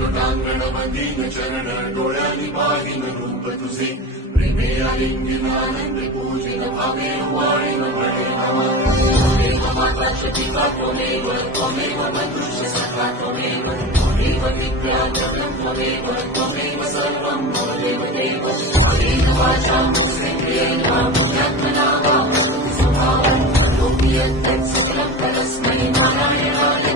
लोटांगणमधील चरण डोळ्यांनी पाहिन रूप तुझे प्रेमे आलिंगनानंद पूजिन भावे वाणीन म्हणे त्वमेव माता च पिता त्वमेव बन्धुश्च सखा त्वमेव विद्याधरं त्वमेव सर्वं मम देव अनेन वाचां मुखेन पुण्यात्मना वा स्वभावं करोमि यत् सकलं परस्मै नारायणाय